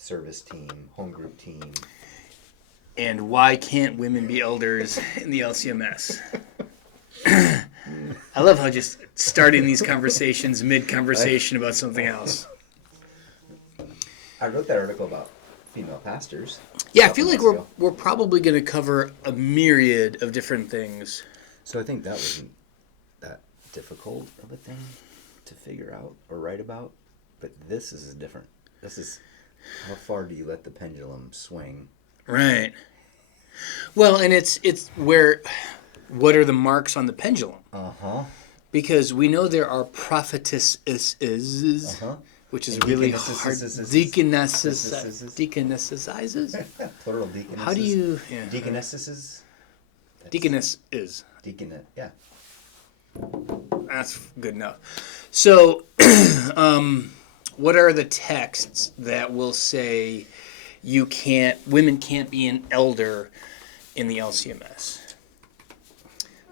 service team, home group team. And why can't women be elders in the LCMS? I love how just starting these conversations mid-conversation about something else. I wrote that article about female pastors. Yeah, I feel like we're probably going to cover a myriad of different things. So I think that wasn't that difficult of a thing to figure out or write about, but this is different. This is how far do you let the pendulum swing? Right. Well, and it's where, what are the marks on the pendulum? Uh-huh. Because we know there are prophetesses, which is really hard. Deaconesses? Plural deaconesses. How do you... Yeah. Deaconesses? Deaconess is. Deaconess, yeah. That's good enough. So, what are the texts that will say women can't be an elder in the LCMS?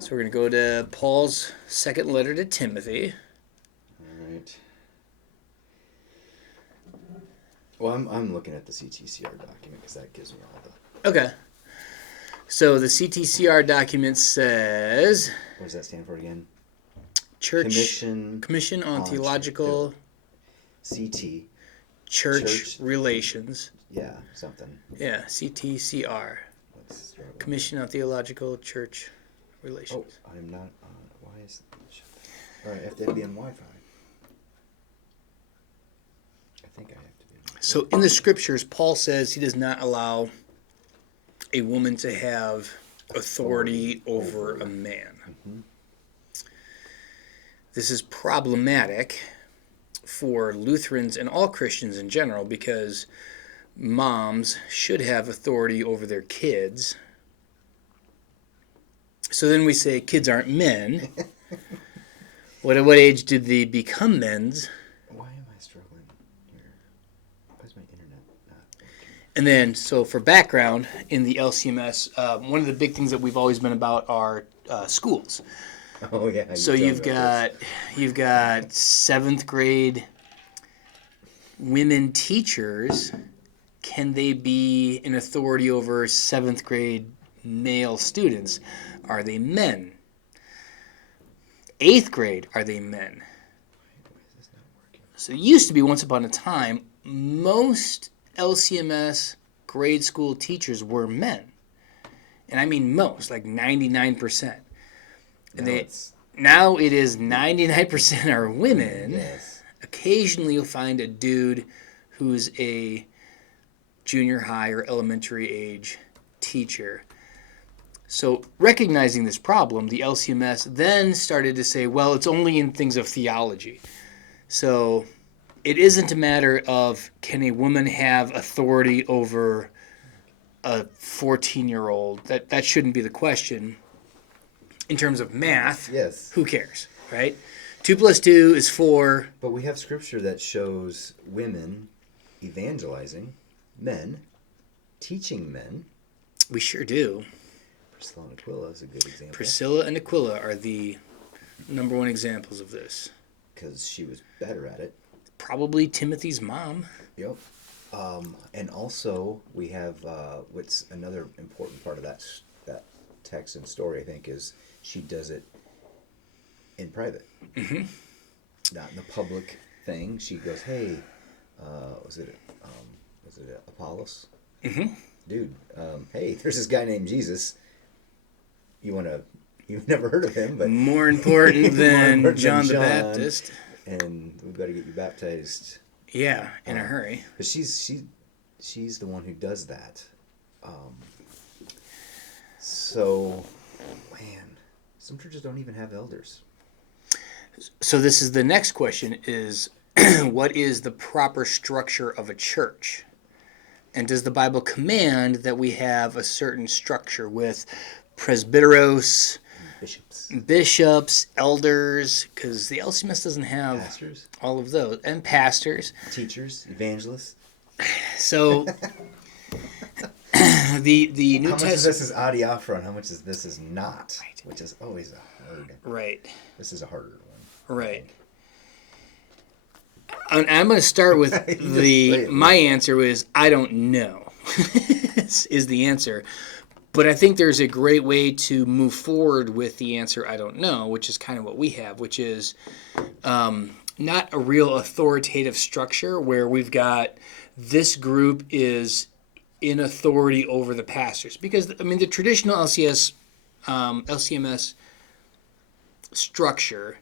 So we're going to go to Paul's second letter to Timothy. All right. Well, I'm looking at the CTCR document because that gives me all the... Okay. So the CTCR document says... What does that stand for again? Commission on Theological... CT. Church Relations. Yeah, something. Yeah, CTCR. Commission on Theological Church Relations. Oh, I'm not on... Why is... All right, I have to be on Wi-Fi. I think I have to be on Wi-Fi. So in the scriptures, Paul says he does not allow a woman to have authority over a man. Mm-hmm. This is problematic for Lutherans and all Christians in general because moms should have authority over their kids. So then we say kids aren't men. At what age did they become men's? Why am I struggling here? Why is my internet not working? And then, so for background, in the LCMS, one of the big things that we've always been about are schools. Oh yeah. So you've got 7th grade women teachers. Can they be an authority over 7th grade male students? Are they men? 8th grade, are they men? Why is this not working? So it used to be once upon a time, most LCMS grade school teachers were men. And I mean most, like 99%. And now it is 99% are women. Yes. Occasionally you'll find a dude who's a junior high or elementary age teacher. So recognizing this problem, the LCMS then started to say, well, it's only in things of theology. So it isn't a matter of can a woman have authority over a 14-year-old. That shouldn't be the question. In terms of math, yes. Who cares, right? 2 + 2 is 4. But we have scripture that shows women evangelizing men, teaching men. We sure do. Priscilla and Aquila is a good example. Priscilla and Aquila are the number one examples of this. Because she was better at it. Probably Timothy's mom. Yep. And also we have what's another important part of that text and story, I think, is she does it in private. Mm-hmm. Not in the public thing. She goes, hey, was it Apollos? Mm-hmm. Dude, hey, there's this guy named Jesus. You've never heard of him, but more important than John the Baptist. And we've got to get you baptized. Yeah, in a hurry. But she's the one who does that. So, man, some churches don't even have elders. So this is the next question is, what is the proper structure of a church? And does the Bible command that we have a certain structure with presbyteros, bishops, elders, because the LCMS doesn't have pastors, all of those, and pastors, teachers, evangelists. So the New Testament. How much of this is adiaphora and how much of this is not, right. Which is always a hard. Right. This is a harder one. Right. I'm going to start with my Like answer was I don't know is the answer. But I think there's a great way to move forward with the answer I don't know, which is kind of what we have, which is not a real authoritative structure where we've got this group is in authority over the pastors. Because, I mean, the traditional LCMS structure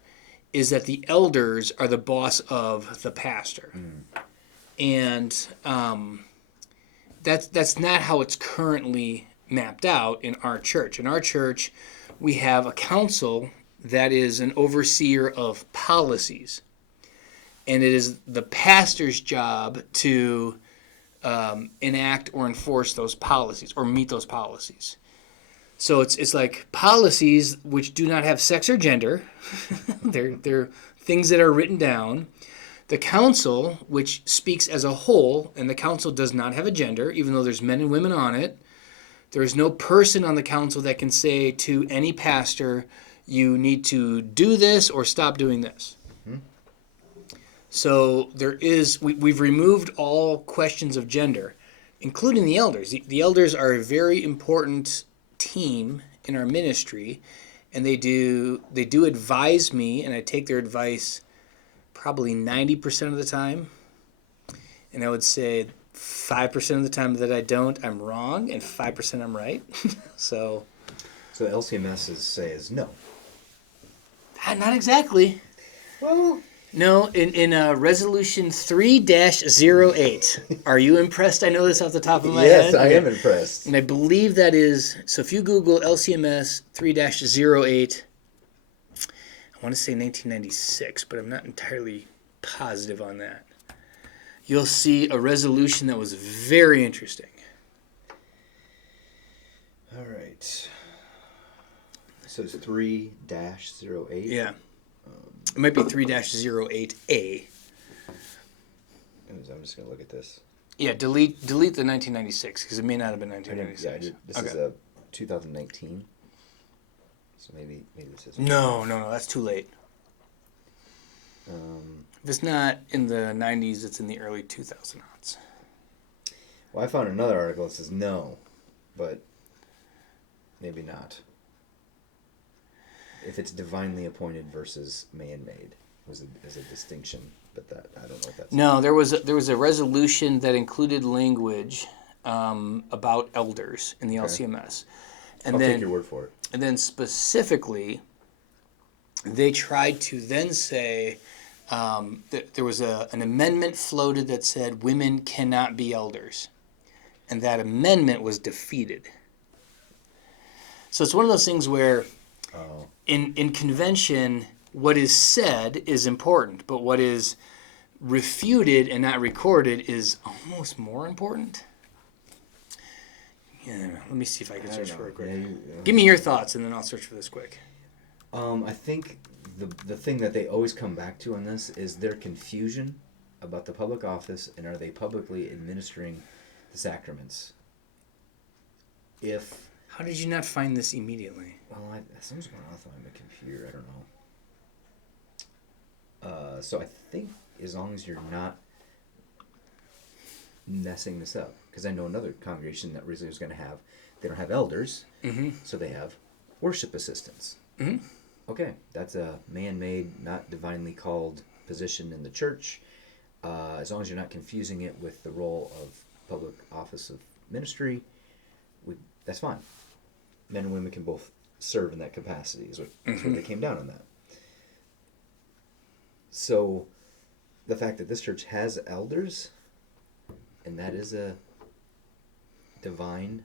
is that the elders are the boss of the pastor. And that's not how it's currently mapped out in our church. In our church, we have a council that is an overseer of policies. And it is the pastor's job to enact or enforce those policies or meet those policies. So it's like policies which do not have sex or gender. they're things that are written down. The council, which speaks as a whole, and the council does not have a gender, even though there's men and women on it. There is no person on the council that can say to any pastor, you need to do this or stop doing this. So we've removed all questions of gender, including the elders. The elders are a very important team in our ministry, and they do advise me, and I take their advice probably 90% of the time. And I would say 5% of the time that I don't, I'm wrong, and 5% I'm right. So LCMS says no. not exactly. Well, No, in Resolution 3-08. Are you impressed? I know this off the top of my head. yes, I am impressed. And I believe that is, so if you Google LCMS 3-08, I want to say 1996, but I'm not entirely positive on that. You'll see a resolution that was very interesting. All right. So it's 3-08? Yeah. It might be 3-08A. I'm just going to look at this. Yeah, delete the 1996 because it may not have been 1996. This is a 2019. So maybe this is. No, that's too late. If it's not in the 90s, it's in the early 2000s. Well, I found another article that says no, but maybe not. If it's divinely appointed versus man-made is a distinction, but that I don't know if that's. No, there was a resolution that included language about elders in the LCMS, and I'll then take your word for it. And then specifically, they tried to then say that there was an amendment floated that said women cannot be elders, and that amendment was defeated. So it's one of those things where. In convention, what is said is important, but what is refuted and not recorded is almost more important. Yeah, let me see if I can search for it quick. Give me your thoughts, and then I'll search for this quick. I think the thing that they always come back to on this is their confusion about the public office and are they publicly administering the sacraments. How did you not find this immediately? Well, something's going off on my computer. I don't know. So I think as long as you're not messing this up, because I know another congregation that originally was going to have, they don't have elders, so they have worship assistants. Mm-hmm. Okay, that's a man-made, not divinely called position in the church. As long as you're not confusing it with the role of public office of ministry, that's fine. Men and women can both serve in that capacity. That's what they came down on that. So, the fact that this church has elders, and that is a divine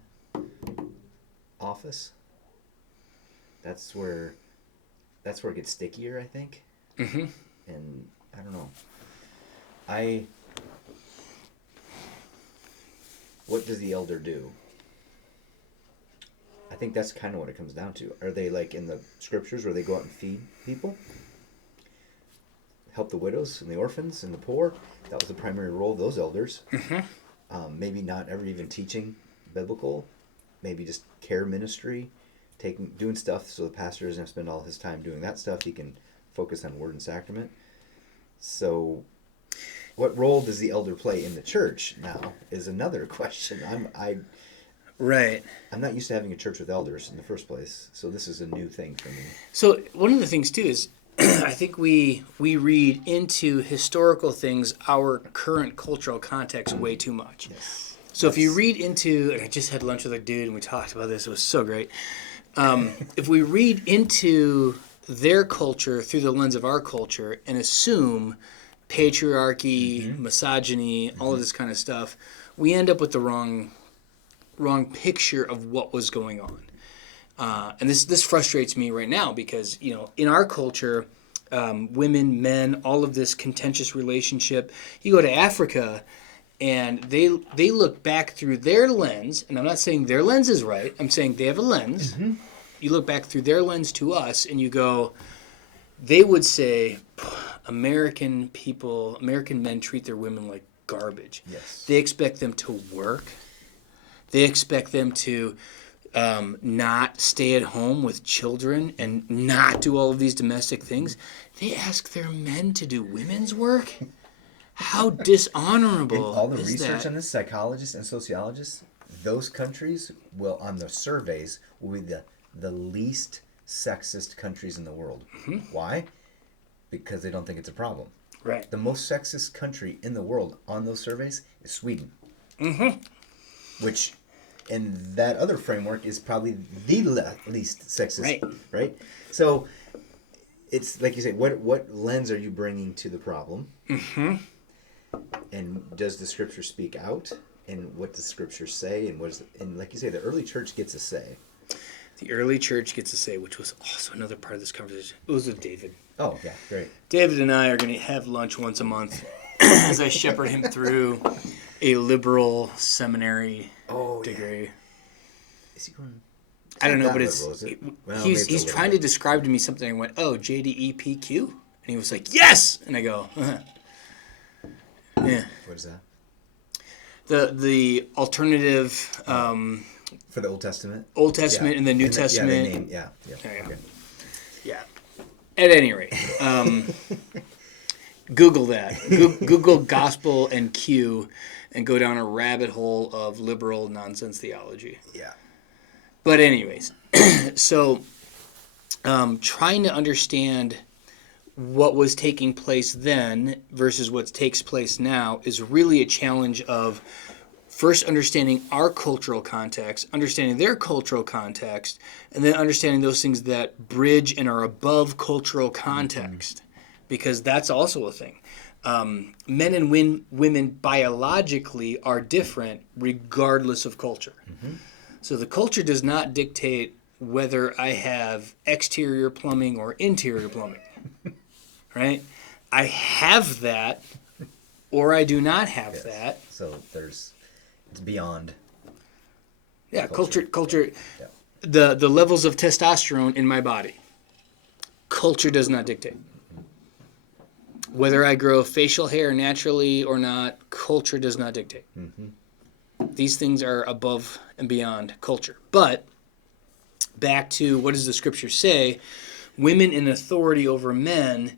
office, that's where it gets stickier, I think. Mm-hmm. And I don't know. What does the elder do? I think that's kind of what it comes down to. Are they like in the scriptures where they go out and feed people? Help the widows and the orphans and the poor? That was the primary role of those elders. Mm-hmm. Maybe not ever even teaching biblical. Maybe just care ministry. Doing stuff so the pastor doesn't have to spend all his time doing that stuff. He can focus on word and sacrament. So what role does the elder play in the church now is another question. Right. I'm not used to having a church with elders in the first place, so this is a new thing for me. So one of the things too is I think we read into historical things our current cultural context way too much. Yes. So if you read into, and I just had lunch with a dude and we talked about this, it was so great. If we read into their culture through the lens of our culture and assume patriarchy, misogyny, all of this kind of stuff, we end up with the wrong picture of what was going on. And this frustrates me right now because, in our culture, women, men, all of this contentious relationship, you go to Africa and they look back through their lens, and I'm not saying their lens is right, I'm saying they have a lens. Mm-hmm. You look back through their lens to us and you go, they would say, American men treat their women like garbage. Yes. They expect them to work. They expect them to not stay at home with children and not do all of these domestic things. They ask their men to do women's work. How dishonorable And all the is research that? on this, psychologists and sociologists, those countries will, on the surveys, will be the least sexist countries in the world. Mm-hmm. Why? Because they don't think it's a problem. Right. The most sexist country in the world on those surveys is Sweden. Mm-hmm. Which, in that other framework, is probably the least sexist. Right? So, it's like you say, what lens are you bringing to the problem? Mm-hmm. And does the scripture speak out? And what does scripture say? And like you say, the early church gets a say. The early church gets a say, which was also another part of this conversation. It was with David. Oh, yeah, great. David and I are going to have lunch once a month as I shepherd him through a liberal seminary degree. Yeah. Is he going? I don't know, but liberal, he's trying to describe to me something. I went, JDEPQ? And he was like, yes! And I go, yeah. What is that? The alternative... for the Old Testament? Old Testament and the New Testament. Yeah. Okay. Yeah. At any rate, Google that. Google gospel and Q and go down a rabbit hole of liberal nonsense theology. Yeah. But anyways, so trying to understand what was taking place then versus what takes place now is really a challenge of first understanding our cultural context, understanding their cultural context, and then understanding those things that bridge and are above cultural context, because that's also a thing. Men and women biologically are different regardless of culture. Mm-hmm. So the culture does not dictate whether I have exterior plumbing or interior plumbing, right? I have that or I do not have that. So it's beyond. Yeah, culture. Yeah. The levels of testosterone in my body. Culture does not dictate. Whether I grow facial hair naturally or not, culture does not dictate. Mm-hmm. These things are above and beyond culture. But back to what does the scripture say? Women in authority over men.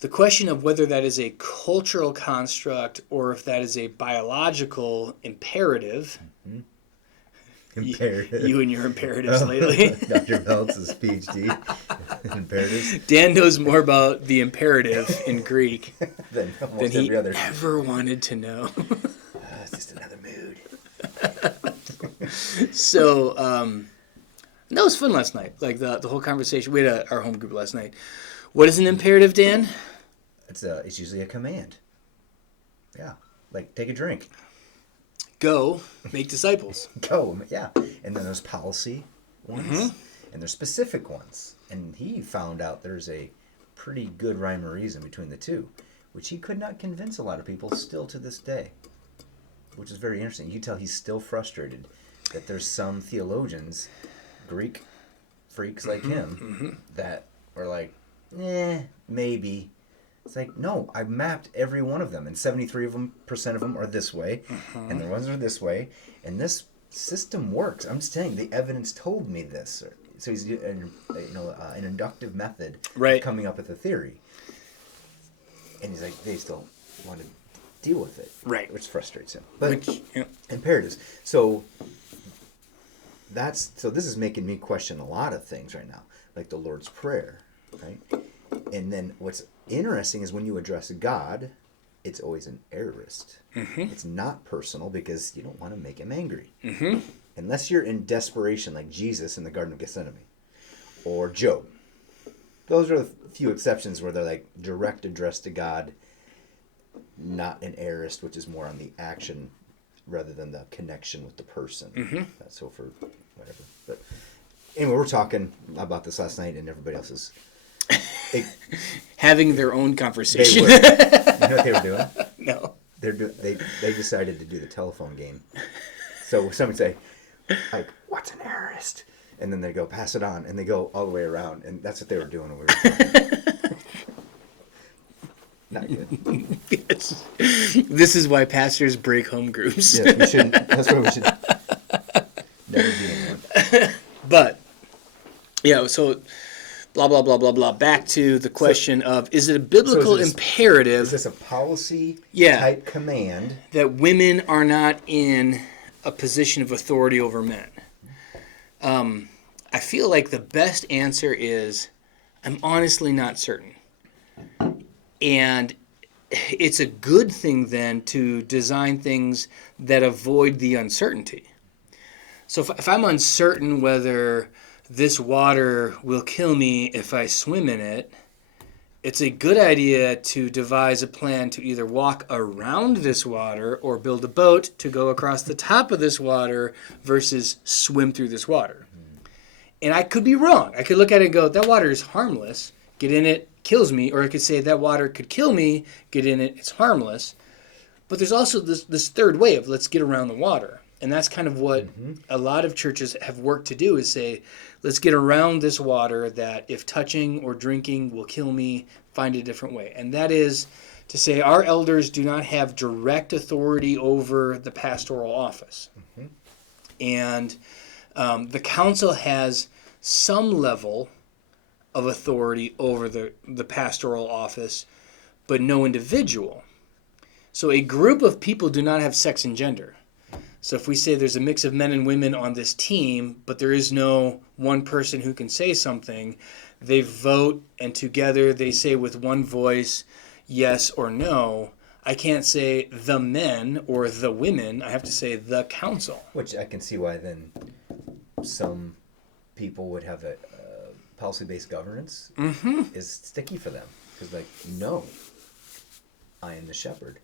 The question of whether that is a cultural construct or if that is a biological imperative. Mm-hmm. Imperative. You and your imperatives lately. Dr. Meltz's PhD in imperatives. Dan knows more about the imperative in Greek than he every other. ever wanted to know. It's just another mood. So, that was fun last night. Like the whole conversation. We had our home group last night. What is an imperative, Dan? It's usually a command. Yeah, like take a drink. Go make disciples. Go, yeah. And then there's policy ones, and there's specific ones. And he found out there's a pretty good rhyme or reason between the two, which he could not convince a lot of people still to this day, which is very interesting. You can tell he's still frustrated that there's some theologians, Greek freaks like him, that are like, maybe. It's like, no, I mapped every one of them, and 73% of them are this way, and the ones are this way, and this system works. I'm just saying, the evidence told me this. So he's an inductive method of coming up with a theory. And he's like, they still want to deal with it. Right. Which frustrates him. But Which, yeah. imperatives. So this is making me question a lot of things right now, like the Lord's Prayer, right? And then what's interesting is when you address God, it's always an aorist. It's not personal because you don't want to make him angry. Unless you're in desperation like Jesus in the Garden of Gethsemane or Job. Those are the few exceptions where they're like direct address to God, not an aorist, which is more on the action rather than the connection with the person. So for whatever. But anyway, we're talking about this last night and everybody else is... having their own conversation. They were. You know what they were doing? No. They decided to do the telephone game. So somebody say, like, what's an aorist? And then they go, pass it on. And they go all the way around. And that's what they were doing when we were talking. Not good. Yes. This is why pastors break home groups. Yes, we shouldn't. That's why we should never be in one. But, yeah, so... blah, blah, blah, blah, blah. Back to the question of, is it a biblical imperative... Is this a policy type command? That women are not in a position of authority over men? I feel like the best answer is, I'm honestly not certain. And it's a good thing then to design things that avoid the uncertainty. So if I'm uncertain whether... this water will kill me if I swim in it, it's a good idea to devise a plan to either walk around this water or build a boat to go across the top of this water versus swim through this water. And I could be wrong. I could look at it and go, that water is harmless, get in it, kills me. Or I could say that water could kill me, get in it, it's harmless. But there's also this third way of let's get around the water. And that's kind of what a lot of churches have worked to do is say, let's get around this water that if touching or drinking will kill me, find a different way. And that is to say our elders do not have direct authority over the pastoral office. And the council has some level of authority over the pastoral office, but no individual. So a group of people do not have sex and gender. So if we say there's a mix of men and women on this team, but there is no one person who can say something, they vote and together they say with one voice yes or no. I can't say the men or the women. I have to say the council. Which I can see why then some people would have a policy-based governance is sticky for them. Because like, no, I am the shepherd.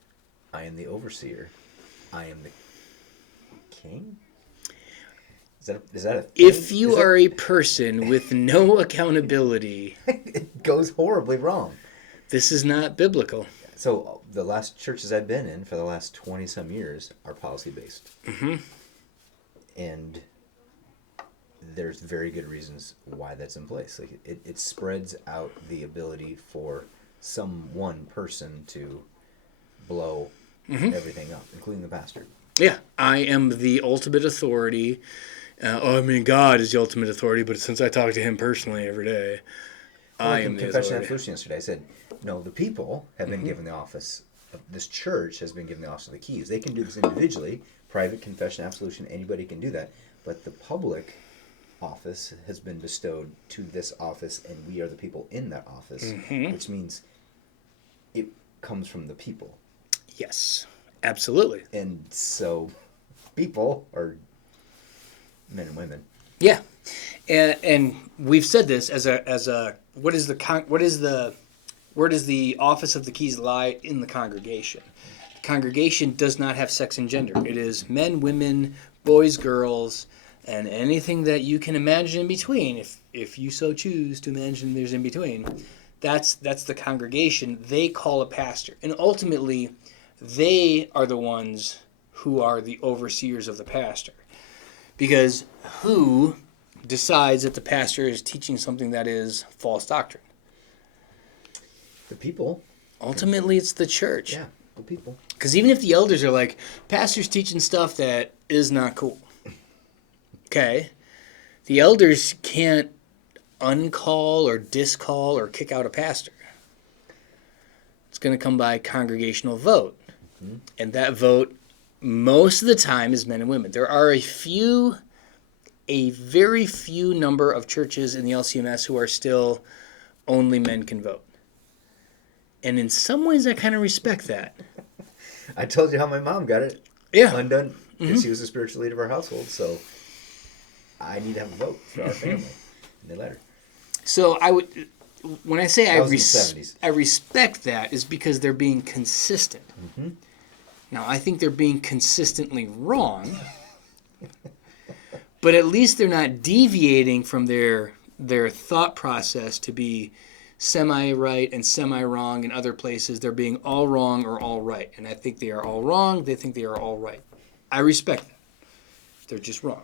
I am the overseer. I am the king? Is that a thing? If you are a person with no accountability, it goes horribly wrong. This is not biblical. So the last churches I've been in for the last 20-some years are policy-based. And there's very good reasons why that's in place. Like it spreads out the ability for some one person to blow everything up, including the pastor. Yeah, I am the ultimate authority. God is the ultimate authority, but since I talk to him personally every day, I am the Confession and authority. Absolution yesterday, I said, no, the people have been given the office. This church has been given the office of the keys. They can do this individually, private confession, absolution, anybody can do that. But the public office has been bestowed to this office, and we are the people in that office, which means it comes from the people. Yes, absolutely. And so people are men and women. Yeah, and we've said this as a where does the office of the keys lie in the congregation? The congregation does not have sex and gender. It is men, women, boys, girls, and anything that you can imagine in between. If you so choose to imagine there's in between, that's the congregation. They call a pastor, and ultimately, they are the ones who are the overseers of the pastor. Because who decides that the pastor is teaching something that is false doctrine? The people. Ultimately, it's the church. Yeah, the people. Because even if the elders are like, pastor's teaching stuff that is not cool. Okay? The elders can't uncall or discall or kick out a pastor. It's going to come by congregational vote. And that vote, most of the time, is men and women. There are a very few number of churches in the LCMS who are still only men can vote. And in some ways, I kind of respect that. I told you how my mom got it undone. Because she was the spiritual leader of our household, so I need to have a vote for our family. And they let her. So when I say I in respect that, is because they're being consistent. Mm-hmm. Now, I think they're being consistently wrong, but at least they're not deviating from their thought process to be semi-right and semi-wrong in other places. They're being all wrong or all right. And I think they are all wrong. They think they are all right. I respect that. They're just wrong.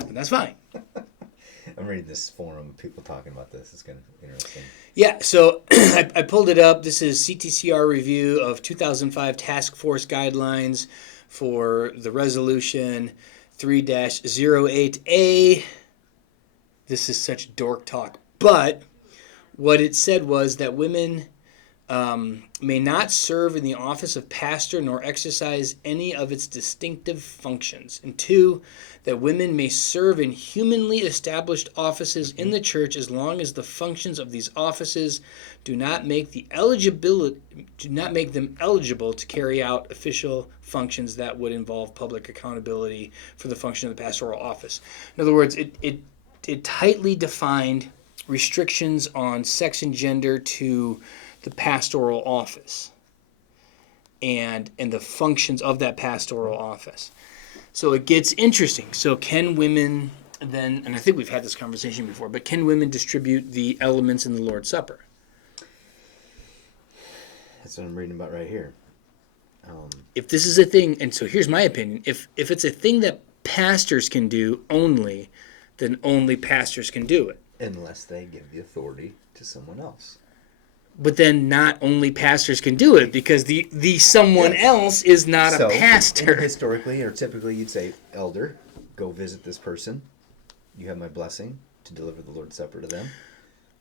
And that's fine. I'm reading this forum of people talking about this. It's kind of interesting. Yeah, so I pulled it up. This is CTCR review of 2005 Task Force Guidelines for the resolution 3-08A. This is such dork talk. But what it said was that women may not serve in the office of pastor nor exercise any of its distinctive functions. And 2, that women may serve in humanly established offices in the church as long as the functions of these offices do not make them eligible to carry out official functions that would involve public accountability for the function of the pastoral office. In other words, it tightly defined restrictions on sex and gender to the pastoral office and the functions of that pastoral office. So it gets interesting. So can women then, and I think we've had this conversation before, but can women distribute the elements in the Lord's Supper? That's what I'm reading about right here. If this is a thing, and so here's my opinion, if it's a thing that pastors can do only, then only pastors can do it. Unless they give the authority to someone else. But then not only pastors can do it, because the someone else is not a pastor. Historically or typically you'd say, elder, go visit this person. You have my blessing to deliver the Lord's Supper to them.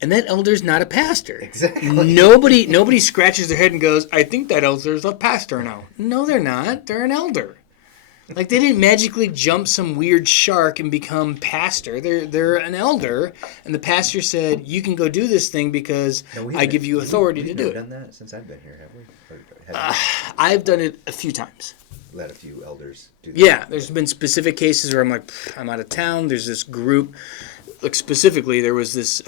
And that elder's not a pastor. Exactly. Nobody scratches their head and goes, I think that elder's a pastor now. No, they're not. They're an elder. Like, they didn't magically jump some weird shark and become pastor. They're an elder, and the pastor said, you can go do this thing because I give you authority to do it. We've done that since I've been here, have we? I've done it a few times. Let a few elders do that. Yeah, there's been specific cases where I'm like, I'm out of town. There's this group. Like, specifically, there was this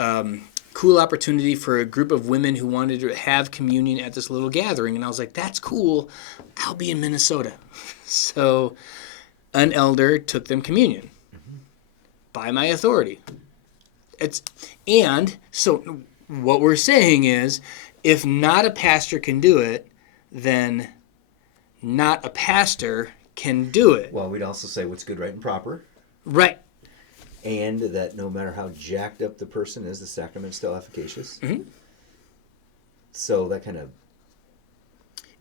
cool opportunity for a group of women who wanted to have communion at this little gathering, and I was like, that's cool. I'll be in Minnesota. So an elder took them communion by my authority. And so what we're saying is, if not a pastor can do it, then not a pastor can do it. Well, we'd also say what's good, right, and proper. Right. And that no matter how jacked up the person is, the sacrament is still efficacious. Mm-hmm. So that kind of...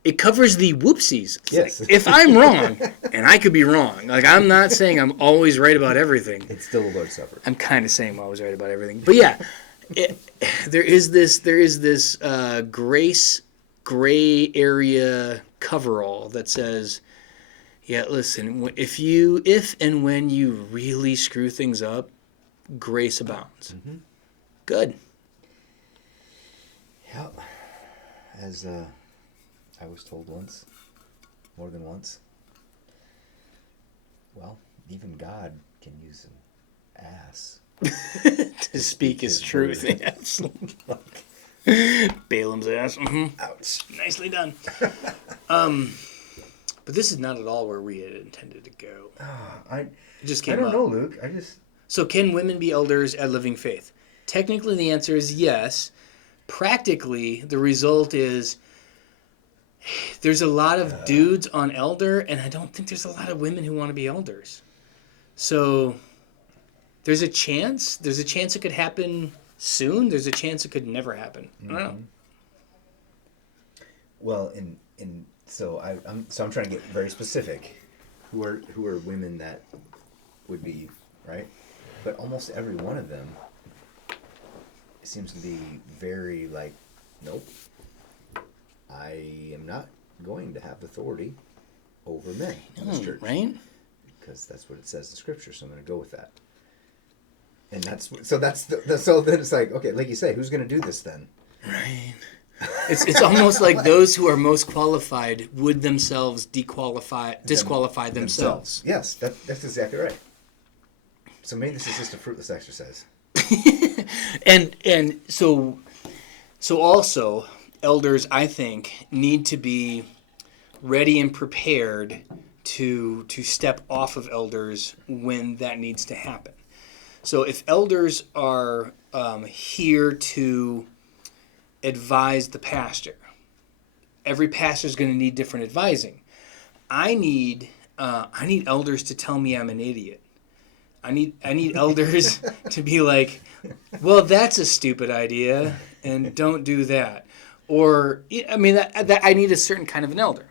It covers the whoopsies. Yes. Like, if I'm wrong, and I could be wrong, like, I'm not saying I'm always right about everything. It's still the Lord's Supper. I'm kind of saying I'm always right about everything. But yeah, there is this gray area coverall that says, yeah, listen, if and when you really screw things up, grace abounds. Mm-hmm. Good. Yeah. As I was told once, more than once, well, even God can use an ass to speak his truth. Yes. Balaam's ass. Mm-hmm. Ouch. Nicely done. But this is not at all where we had intended to go. I just came don't up. know, Luke. So can women be elders at Living Faith? Technically, the answer is yes. Practically, the result is there's a lot of dudes on elder, and I don't think there's a lot of women who want to be elders. So there's a chance. There's a chance it could happen soon. There's a chance it could never happen. Mm-hmm. I don't know. Well, so I'm trying to get very specific. Who are women that would be right? But almost every one of them seems to be very like, nope, I am not going to have authority over men in this church. Right? Because that's what it says in Scripture, so I'm going to go with that. And so then it's like, okay, like you say, who's going to do this then? Right. It's almost like those who are most qualified would themselves disqualify themselves. Yes, that's exactly right. So maybe this is just a fruitless exercise. and so also elders, I think, need to be ready and prepared to step off of elders when that needs to happen. So if elders are here to advise the pastor, every pastor is going to need different advising. I need elders to tell me I'm an idiot. I need elders to be like, well, that's a stupid idea, and don't do that. Or that I need a certain kind of an elder.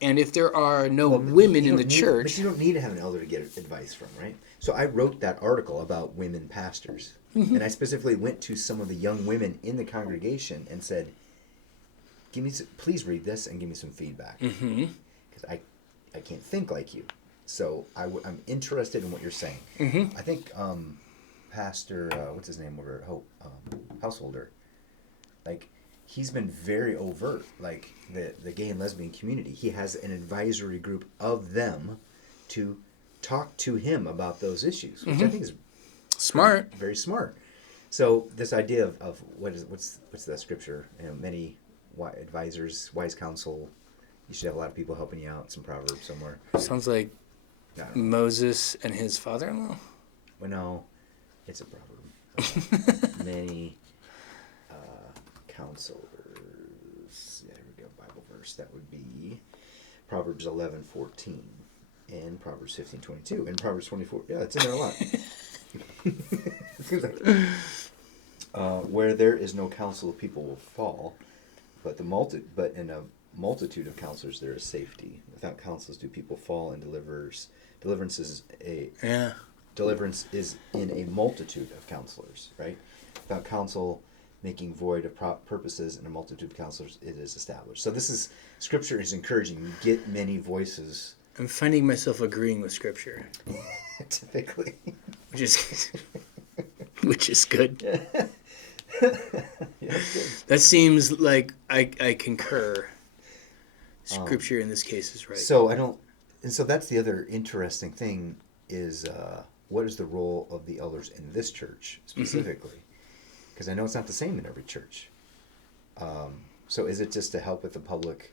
And if there are no women in the church, but you don't need to have an elder to get advice from, right? So I wrote that article about women pastors, and I specifically went to some of the young women in the congregation and said, please read this and give me some feedback, because I can't think like you. So I'm interested in what you're saying. I think Pastor, what's his name over at Hope, Householder, like, he's been very overt, like the gay and lesbian community. He has an advisory group of them to talk to him about those issues, which I think is smart, very smart. So this idea of what's the scripture? Many advisors, wise counsel. You should have a lot of people helping you out. Some proverb somewhere. Sounds like Moses and his father-in-law. Well, no, it's a proverb. Many counselors. Yeah, here we go. Bible verse. That would be Proverbs 11:14 and Proverbs 15:22 and Proverbs 24. Yeah, it's in there a lot. Where there is no counsel, people will fall, but in a multitude of counselors there is safety. Without counsels do people fall, and deliverance is in a multitude of counselors, right? Without counsel making void of purposes in a multitude of counselors, it is established. So Scripture is encouraging you get many voices. I'm finding myself agreeing with Scripture. Typically. Which is good. Yeah, good. That seems like I concur. Scripture in this case is right. So that's the other interesting thing is what is the role of the elders in this church specifically? Because I know it's not the same in every church. So is it just to help with the public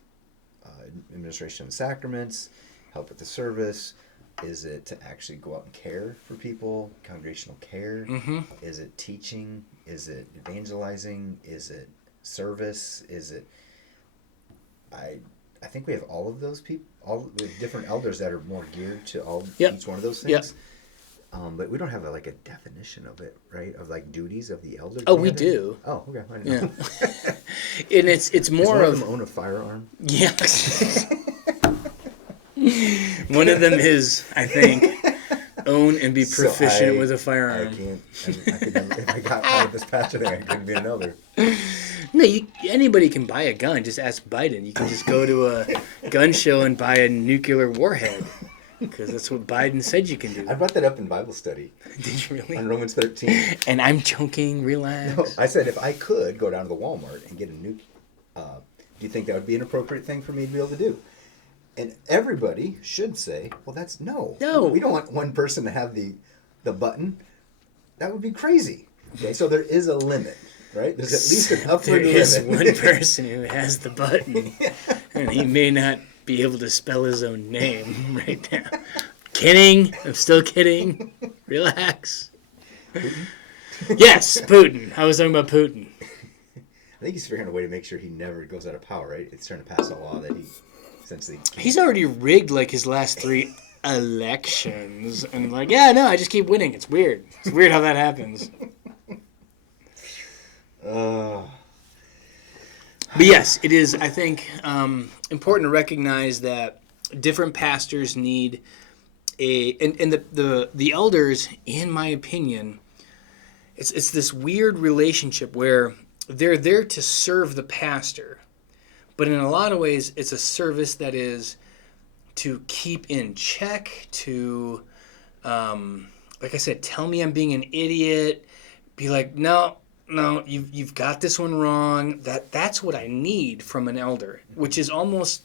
administration of the sacraments, help with the service? Is it to actually go out and care for people, congregational care? Is it teaching? Is it evangelizing? Is it service? Is it... I think we have all of those people, all the different elders that are more geared to each one of those things. Yep. But we don't have a definition of it, right? Of duties of the elder. Oh, we do. Oh, okay. I didn't know. And it's more Does one of them own a firearm? Yeah. One of them is, I think, own and be proficient with a firearm. I can't. If I got out of this patch, I think I couldn't be an elder. No, anybody can buy a gun. Just ask Biden. You can just go to a gun show and buy a nuclear warhead. Because that's what Biden said you can do. I brought that up in Bible study. Did you really? On Romans 13. And I'm joking. Relax. No, I said if I could go down to the Walmart and get a nuke, do you think that would be an appropriate thing for me to be able to do? And everybody should say, well, that's no. No. We don't want one person to have the button. That would be crazy. Okay, so there is a limit, right? There's at least an upward limit. There is one person who has the button, and he may not be able to spell his own name right now. Kidding. I'm still kidding. Relax. Putin? Yes, Putin. I was talking about Putin. I think he's figuring out a way to make sure he never goes out of power, right? It's trying to pass a law that he essentially can't. He's already rigged his last 3 elections. And I just keep winning. It's weird. It's weird how that happens. But yes, it is, I think, important to recognize that different pastors need and the elders, in my opinion, it's this weird relationship where they're there to serve the pastor, But in a lot of ways, it's a service that is to keep in check, to, like I said, tell me I'm being an idiot, be like, no, you've got this one wrong. That's what I need from an elder, which is almost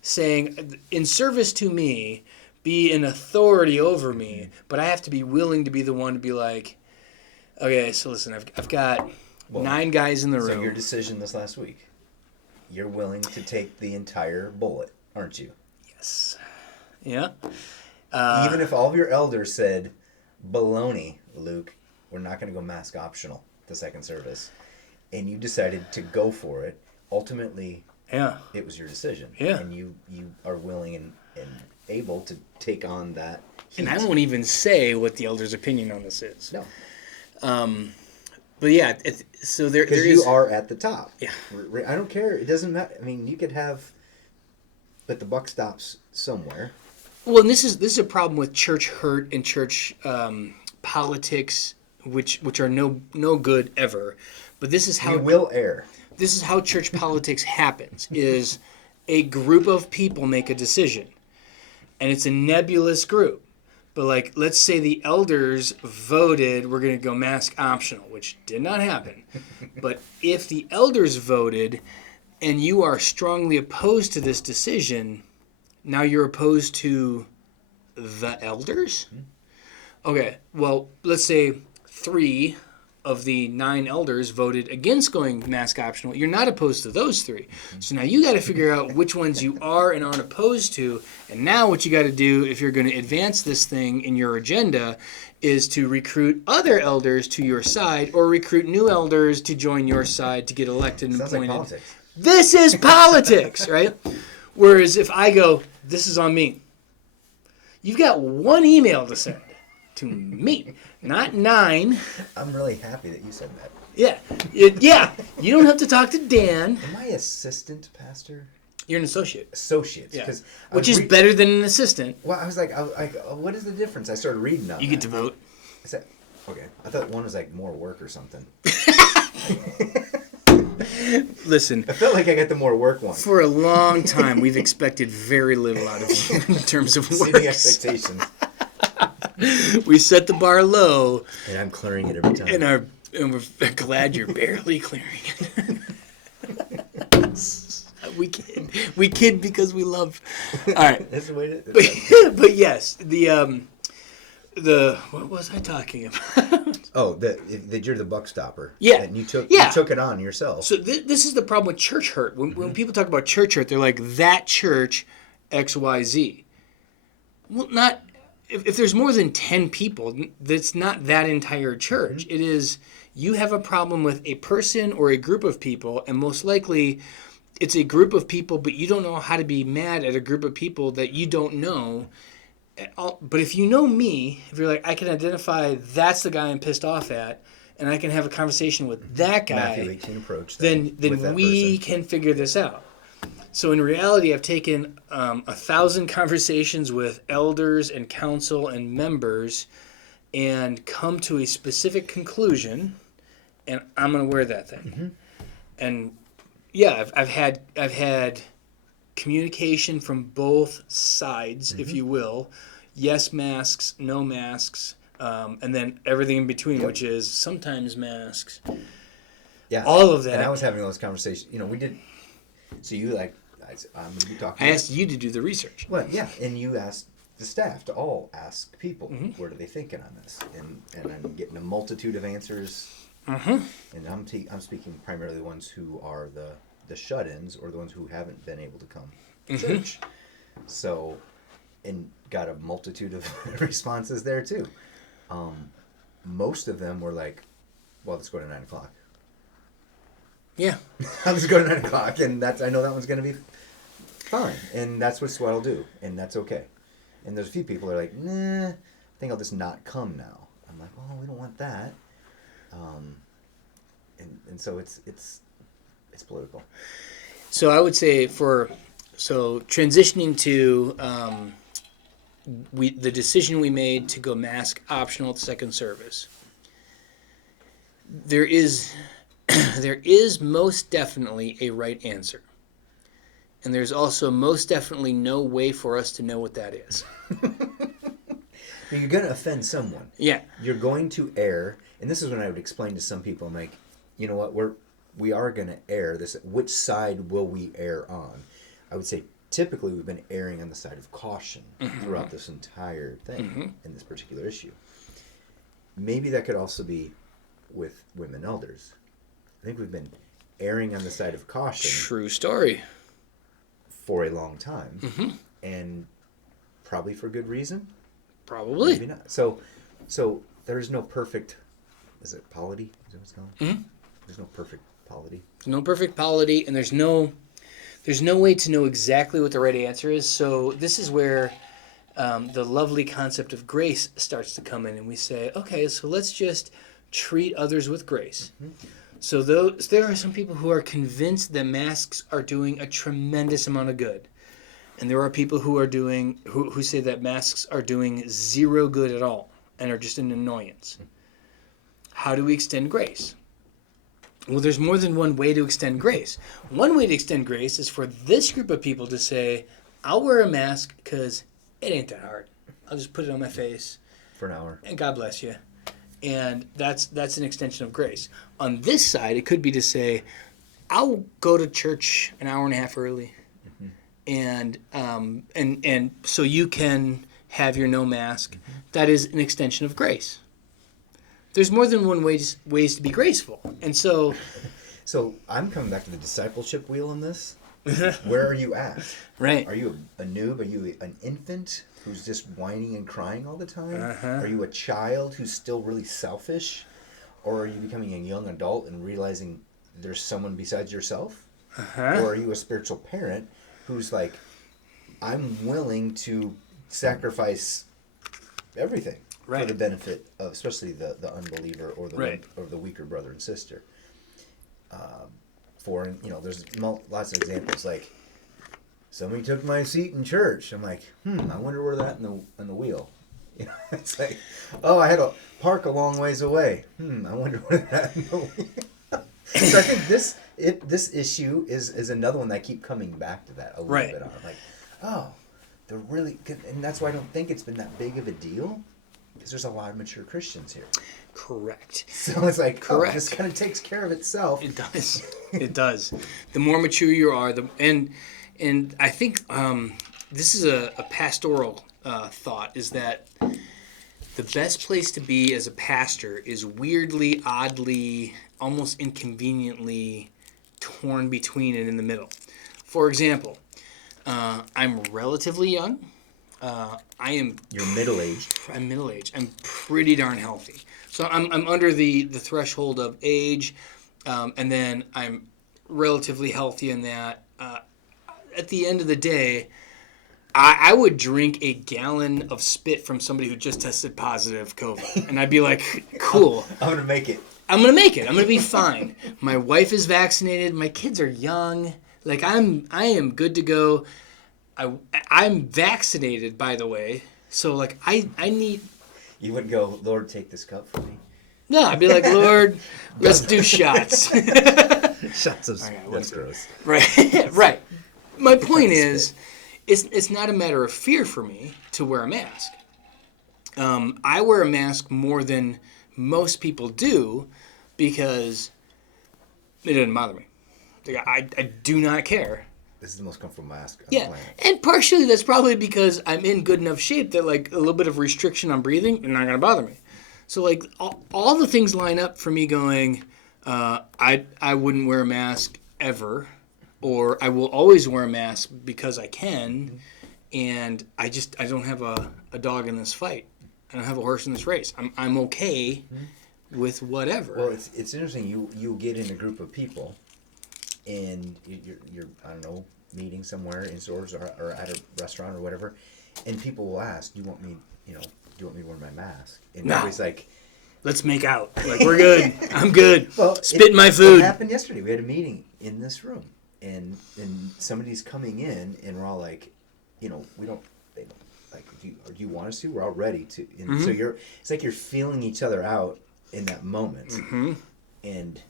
saying, in service to me, be an authority over me, but I have to be willing to be the one to be like, okay, so listen, I've got 9 guys in the room. So your decision this last week, you're willing to take the entire bullet, aren't you? Yes. Yeah. Even if all of your elders said, baloney, Luke, we're not going to go mask optional the second service, and you decided to go for it, ultimately, it was your decision. Yeah. And you are willing and able to take on that heat. And I won't even say what the elder's opinion on this is. No. But yeah, so there is... Because you are at the top. Yeah. I don't care. It doesn't matter. I mean, you could have... But the buck stops somewhere. Well, and this is a problem with church hurt and church politics, which are no good ever. But this is how... You will err. This is how church politics happens, is a group of people make a decision. And it's a nebulous group. But, like, let's say the elders voted we're going to go mask optional, which did not happen. But if the elders voted and you are strongly opposed to this decision, now you're opposed to the elders? Okay, well, let's say 3 of the 9 elders voted against going mask optional. You're not opposed to those 3. So now you got to figure out which ones you are and aren't opposed to. And now what you got to do if you're going to advance this thing in your agenda is to recruit other elders to your side or recruit new elders to join your side to get elected and appointed. Sounds like politics. This is politics, right? Whereas if I go, this is on me. You've got 1 email to send to me, not 9. I'm really happy that you said that. Yeah. Yeah. You don't have to talk to Dan. Am I assistant pastor? You're an associate. Associates. Yeah. Which is better than an assistant. Well, I was like, what is the difference? I started reading on You get to vote. I said, okay. I thought one was like more work or something. Listen. I felt like I got the more work one. For a long time, we've expected very little out of you in terms of work. Exceeding expectations. We set the bar low. And I'm clearing it every time. And we're glad you're barely clearing it. We kid because we love. All right. That's the way to. But yes, the what was I talking about? Oh, that you're the buck stopper. Yeah. And you took it on yourself. So this is the problem with church hurt. When people talk about church hurt, they're like, that church XYZ. Well, not if there's more than 10 people, that's not that entire church. It is you have a problem with a person or a group of people, and most likely it's a group of people, but you don't know how to be mad at a group of people that you don't know. But if you know me, if you're like, I can identify that's the guy I'm pissed off at, and I can have a conversation with that guy, Matthew 18 approach. then we can figure this out. So in reality, I've taken 1,000 conversations with elders and council and members and come to a specific conclusion, and I'm going to wear that thing. Mm-hmm. And yeah, I've had communication from both sides, if you will. Yes masks, no masks, and then everything in between, which is sometimes masks. Yeah. All of that. And I was having those conversations. We did. So you I'm going to be talking. I asked you to do the research. Well, yeah, and you asked the staff to all ask people, what are they thinking on this? And I'm getting a multitude of answers. And I'm speaking primarily the ones who are the shut-ins or the ones who haven't been able to come to church. So, and got a multitude of responses there too. Most of them were like, well, let's go to 9 o'clock. Yeah. Let's go to 9 o'clock, and I know that one's going to be fine, and that's what I'll do, and that's okay. And there's a few people that are like, nah, I think I'll just not come now. I'm like, well, we don't want that. And so it's political. So I would say transitioning to the decision we made to go mask optional at second service. There is most definitely a right answer. And there's also most definitely no way for us to know what that is. You're going to offend someone. Yeah. You're going to err. And this is when I would explain to some people, I'm like, you know what, we are going to err. Which side will we err on? I would say typically we've been erring on the side of caution throughout this entire thing in this particular issue. Maybe that could also be with women elders. I think we've been erring on the side of caution. True story. For a long time. And probably for good reason. Probably. Maybe not. So there's no perfect, is it polity? Is that what it's called? There's no perfect polity. No perfect polity, and there's no way to know exactly what the right answer is. So this is where the lovely concept of grace starts to come in, and we say, okay, so let's just treat others with grace. So there are some people who are convinced that masks are doing a tremendous amount of good. And there are people who say that masks are doing zero good at all and are just an annoyance. How do we extend grace? Well, there's more than one way to extend grace. One way to extend grace is for this group of people to say, I'll wear a mask because it ain't that hard. I'll just put it on my face. For an hour. And God bless you. And that's an extension of grace. On this side, it could be to say, I'll go to church an hour and a half early. And so you can have your no mask. That is an extension of grace. There's more than one ways to be graceful. And so I'm coming back to the discipleship wheel on this. Where are you at? Right. Are you a noob? Are you an infant who's just whining and crying all the time? Are you a child who's still really selfish? Or are you becoming a young adult and realizing there's someone besides yourself? Or are you a spiritual parent who's like, I'm willing to sacrifice everything for the benefit of especially the unbeliever or the weaker brother and sister. There's lots of examples like somebody took my seat in church. I'm like, I wonder where that in the wheel. It's like, oh, I had to park a long ways away. I wonder where that in the wheel. So I think this issue is another one that I keep coming back to that a little bit on. I'm like, oh, they're really good. And that's why I don't think it's been that big of a deal, because there's a lot of mature Christians here. Correct. So it's like, this kind of takes care of itself. It does. It does. The more mature you are, and I think this is a pastoral thought, is that the best place to be as a pastor is weirdly, oddly, almost inconveniently torn between and in the middle. For example, I'm relatively young. You're middle-aged. I'm middle-aged. I'm pretty darn healthy. So I'm under the threshold of age, and then I'm relatively healthy in that. At the end of the day, I would drink a gallon of spit from somebody who just tested positive COVID, and I'd be like, cool. I'm going to make it. I'm going to make it. I'm going to be fine. My wife is vaccinated. My kids are young. Like, I am good to go. I'm vaccinated, by the way. So, like, I need... You wouldn't go, Lord, take this cup for me? No, I'd be like, Lord, let's do shots. Shots of... That's gross. Right. Right. My point is, it's not a matter of fear for me to wear a mask. I wear a mask more than most people do because it doesn't bother me. Like, I do not care. This is the most comfortable mask on the planet. And partially that's probably because I'm in good enough shape that, like, a little bit of restriction on breathing is not going to bother me. So, like, all the things line up for me going, I wouldn't wear a mask ever, or I will always wear a mask because I can, and I don't have a dog in this fight. I don't have a horse in this race. I'm okay with whatever. Well, it's interesting. You get in a group of people, and you're I don't know, meeting somewhere in stores or at a restaurant or whatever, and people will ask, do you want me to wear my mask? And everybody's like, let's make out. Like, we're good. I'm good. Well, spit in my food. It happened yesterday. We had a meeting in this room, and somebody's coming in, and we're all like, they don't like, do you want us to? We're all ready to. And so it's like you're feeling each other out in that moment, and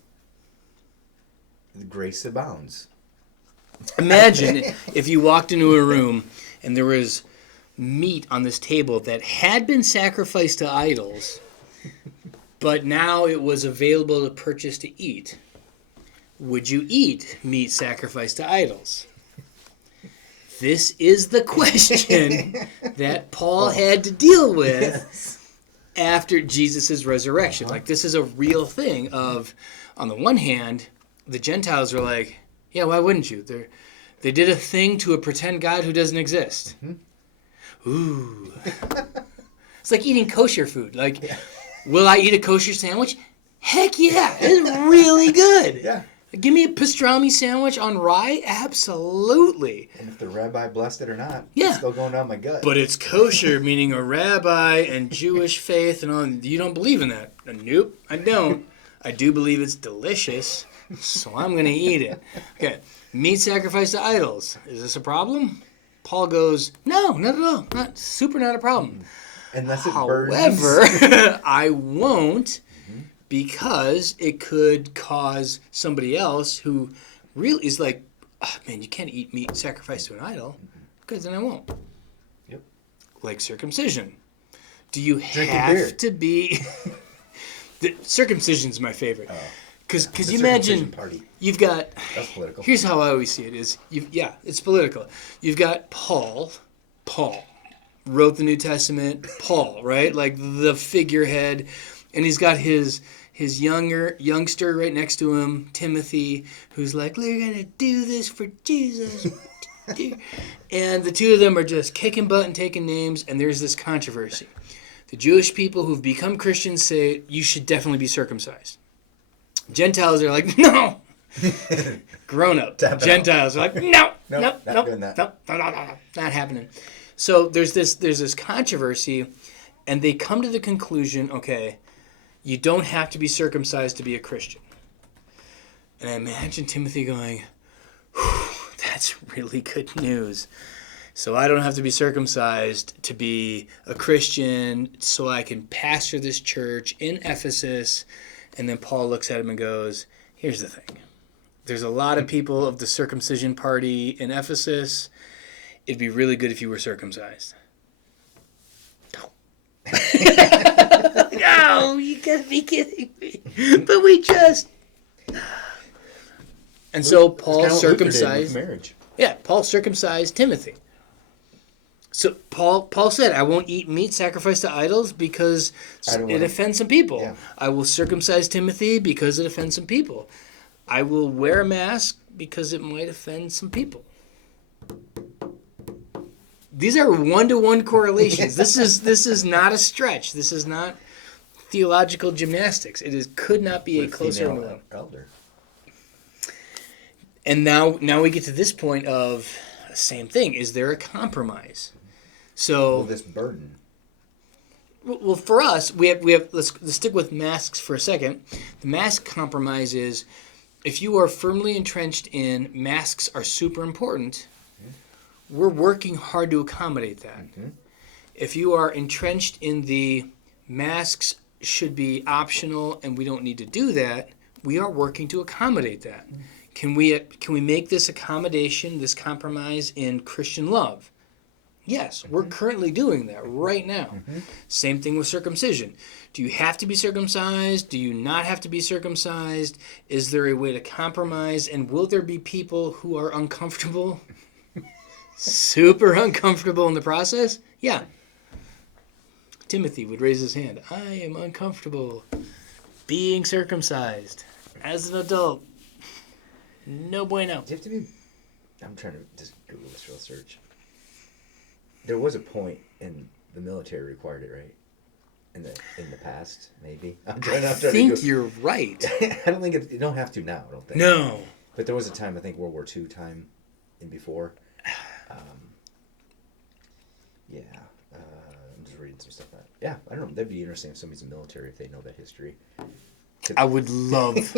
the grace abounds. Imagine if you walked into a room and there was meat on this table that had been sacrificed to idols, but now it was available to purchase to eat. Would you eat meat sacrificed to idols? This is the question that Paul had to deal with after Jesus' resurrection. Like, this is a real thing of, on the one hand, the Gentiles are like, yeah, why wouldn't you? They did a thing to a pretend God who doesn't exist. Ooh. It's like eating kosher food. Like, will I eat a kosher sandwich? Heck yeah. It's really good. Yeah. Give me a pastrami sandwich on rye? Absolutely. And if the rabbi blessed it or not, Yeah. it's still going down my gut. But it's kosher, meaning a rabbi and Jewish faith and all. You don't believe in that? Nope, I don't. I do believe it's delicious, so I'm going to eat it. Okay, meat sacrificed to idols. Is this a problem? Paul goes, no, not at all. Not a problem. Unless it However, burns. I won't, because it could cause somebody else who really is like, oh, man, you can't eat meat sacrificed to an idol, because then I won't. Yep. Like circumcision. Do you Drink a beer. have to be... Circumcision's my favorite. Because The you imagine circumcision party. you've got... That's political. Here's how I always see it is, it's political. You've got Paul wrote the New Testament, Paul, right? Like the figurehead, and he's got his youngster right next to him, Timothy, who's like, we're going to do this for Jesus. And the two of them are just kicking butt and taking names, and there's this controversy. The Jewish people who've become Christians say, you should definitely be circumcised. Gentiles are like, no. Grown-up Gentiles are like, no, not happening. So there's this controversy, and they come to the conclusion, okay, you don't have to be circumcised to be a Christian. And I imagine Timothy going, that's really good news. So I don't have to be circumcised to be a Christian, so I can pastor this church in Ephesus. And then Paul looks at him and goes, here's the thing. There's a lot of people of the circumcision party in Ephesus. It'd be really good if you were circumcised. No, you gotta be kidding me. But we just... And so Paul circumcised... marriage. Yeah, Paul circumcised Timothy. So Paul said, I won't eat meat sacrificed to idols because it offends some people. Yeah. I will circumcise Timothy because it offends some people. I will wear a mask because it might offend some people. These are one-to-one correlations. This is not a stretch. This is not theological gymnastics. Could not be a closer one. Elder. And now we get to this point of the same thing. Is there a compromise? So this burden. Well, for us, we have. Let's stick with masks for a second. The mask compromise is, if you are firmly entrenched in masks are super important, we're working hard to accommodate that. Mm-hmm. If you are entrenched in the masks should be optional and we don't need to do that, we are working to accommodate that. Mm-hmm. Can we make this accommodation, this compromise in Christian love? Yes, we're currently doing that right now. Mm-hmm. Same thing with circumcision. Do you have to be circumcised? Do you not have to be circumcised? Is there a way to compromise? And will there be people who are uncomfortable? Super uncomfortable in the process? Yeah. Timothy would raise his hand. I am uncomfortable being circumcised as an adult. No bueno. Do you have to be... I'm trying to just Google this real search. There was a point in the military required it, right? In the past, maybe. I think you're right. I don't think you don't have to now. I don't think. No. But there was a time, I think World War II time, and before. I'm just reading some stuff. Yeah, I don't know. That'd be interesting if somebody's in the military if they know that history. I would love.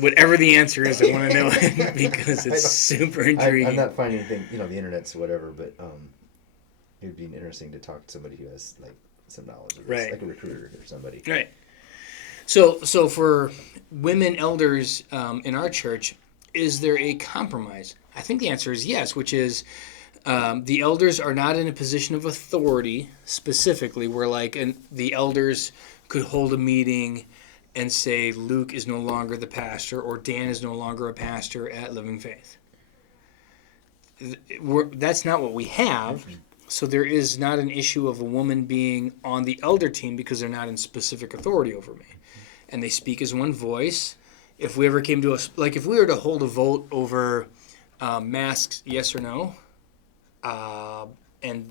Whatever the answer is, I want to know it because it's super intriguing. I'm not finding anything, the internet's whatever, but it would be interesting to talk to somebody who has like some knowledge of this, right. Like a recruiter or somebody. Right. So for women elders in our church, is there a compromise? I think the answer is yes, which is the elders are not in a position of authority specifically, where the elders could hold a meeting and say Luke is no longer the pastor or Dan is no longer a pastor at Living Faith. That's not what we have. Mm-hmm. So there is not an issue of a woman being on the elder team because they're not in specific authority over me. And they speak as one voice. If we ever came to if we were to hold a vote over masks, yes or no, and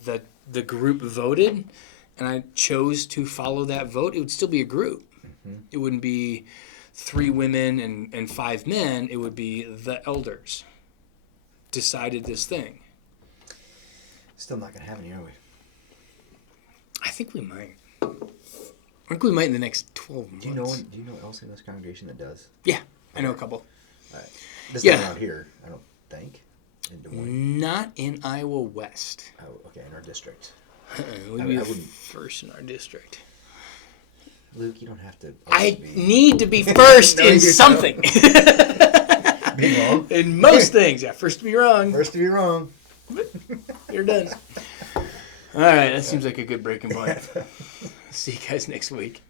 the group voted, and I chose to follow that vote, it would still be a group. Mm-hmm. It wouldn't be 3 women and 5 men. It would be the elders decided this thing. Still not going to have any, are we? I think we might. I think we might in the next 12 months. Do you know else in this congregation that does? Yeah, I know a couple. All right. This is not here, I don't think. In Des Moines. Not in Iowa West. Oh, okay, in our district. We'd be first in our district. Luke, you don't have to. Need to be first in something. Be wrong. In most things, yeah. First to be wrong. First to be wrong. You're done. All right, that seems like a good breaking point. See you guys next week.